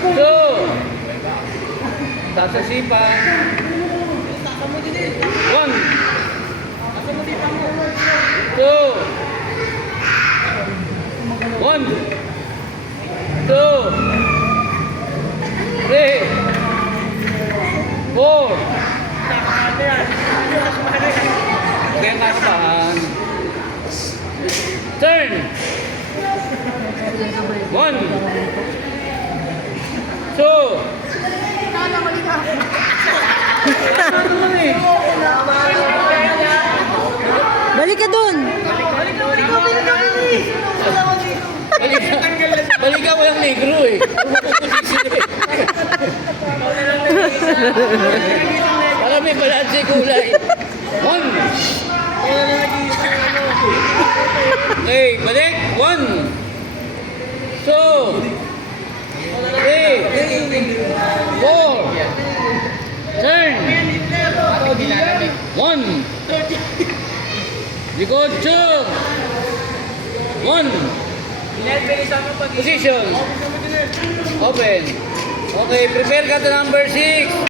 Two. Sasasipan. One. Two. One. Two. Three. Four. Okay, nakabahan. Turn. One. Two. Balik ka dun. Balik ka, walang negro eh. Para may balanse kulay. One. Okay, balik. One. Two. Three. Four. Turn. One. Likod, two. One. Position. Open. Okay, prepare ka to number 6.